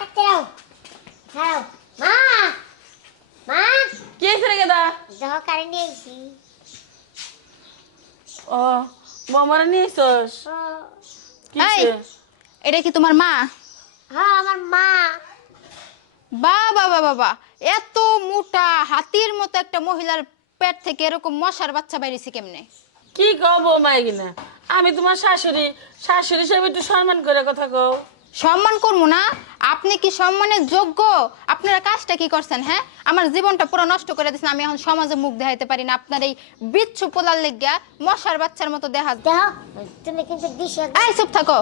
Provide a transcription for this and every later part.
থাকতে দাও। হ্যাঁ মা, মা কি হয়েছে রে গেদা? দেহ কারে নিয়ে আইছি। ও বৌমারা নিয়ে এসছস? কি এই হয়েছে? এটা কি তোমার মা? হ্যাঁ আমার মা। বাবা বাবা বাবা, এত মোটা হাতির মতো একটা মহিলার পেট থেকে এরকম মশার বাচ্চা বাইরেছে কেমনে? কি কও বৌমা এগুলা? আমি তোমার শাশুড়ি, শাশুড়ি হিসেবে একটু সম্মান করে কথা কও। সম্মান করবো না? আপনি কি সম্মানের যোগ্য? আপনারা কাজটা কি করছেন? হ্যাঁ, আমার জীবনটা পুরো নষ্ট করে দিচ্ছেন। আমি এখন সমাজে মুখ দেখাইতে পারি না। আপনার এই বিচ্ছু পোলার লেগিয়া মশার বাচ্চার মতো দেখা। দেহ তুমি কিন্তু দিশে এই চুপ থাকো,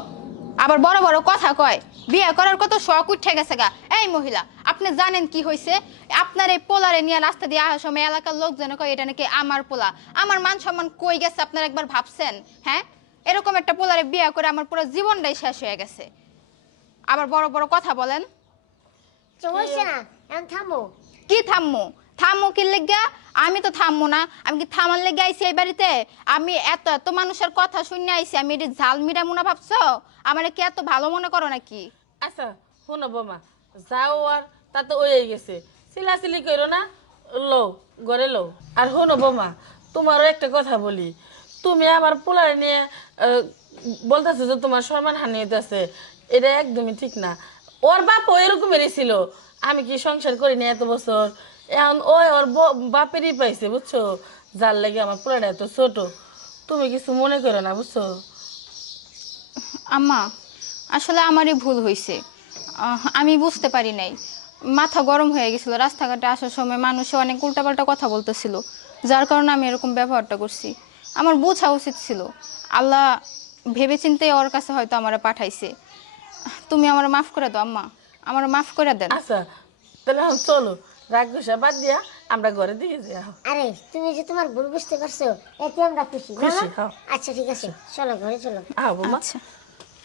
আবার বড় বড় কথা কয়। বিয়ে করার কত শখ উঠে গেছে গা। এই মহিলা, আপনি জানেন কি হয়েছে? আপনার এই পোলারে নিয়ে রাস্তা দিয়ে আসার সময় এলাকার লোকজন কয় এটা নাকি আমার পোলা। আমার মান সম্মান কই গেছে আপনারা একবার ভাবছেন? হ্যাঁ, এরকম একটা পোলারে বিয়ে করে আমার পুরো জীবনটাই শেষ হয়ে গেছে। আবার বড় বড় কথা বলেন। চলছে না, এখন থামো। কি থামমু? থামমু কি লেগা? আমি তো থামমু না। আমি কি থামার লেগে আইছি এই বাড়িতে? আমি এত এত মানুষের কথা শুনে আইছি। আমি এটি ঝাল মিরামু না ভাবছো? আমার কি এত ভালো মনে করো নাকি? আচ্ছা শোনো বৌমা, যাও আর তা তো ওই গেছে, চিলাচিলি করো না, লও ঘরে লও। আর শোনো বৌমা, তোমারও একটা কথা বলি। তুমি আমার পোলারে নিয়ে বলতেছো যে তোমার সম্মান হানি হইতেছে, এটা একদমই ঠিক না। ওর বাপ এরকমেরই ছিল। আমি কি সংসার করিনি এত বছর, এখন ওই ওর বাপেরই পাইছে বুঝছো, যার লাগে আমার পোলাটা এত ছোট। তুমি কিছু মনে করো না বুঝছো। আম্মা, আসলে আমারই ভুল হয়েছে। আমি বুঝতে পারি নাই। মাথা গরম হয়ে গেছিল। রাস্তাঘাটে আসার সময় মানুষে অনেক উল্টাপাল্টা কথা বলতেছিল, যার কারণে আমি এরকম ব্যবহারটা করছি। আমার বোঝা উচিত ছিল। আল্লাহ ভেবেচিন্তে ওর কাছে হয়তো আমারে পাঠাইছে। তুমি আমার মাফ করে দাও আম্মা, আমার মাফ করে দেন। আচ্ছা তাহলে এখন চলো, রাগ গুসা বাদ দিয়া আমরা ঘরে দিয়ে যাই। আরে তুমি যে তোমার ভুল বুঝতে পারছো এতে আমরা খুশি না? খুশি, হ্যাঁ। আচ্ছা ঠিক আছে, চলো ঘরে চলো। বৌমা। আচ্ছা।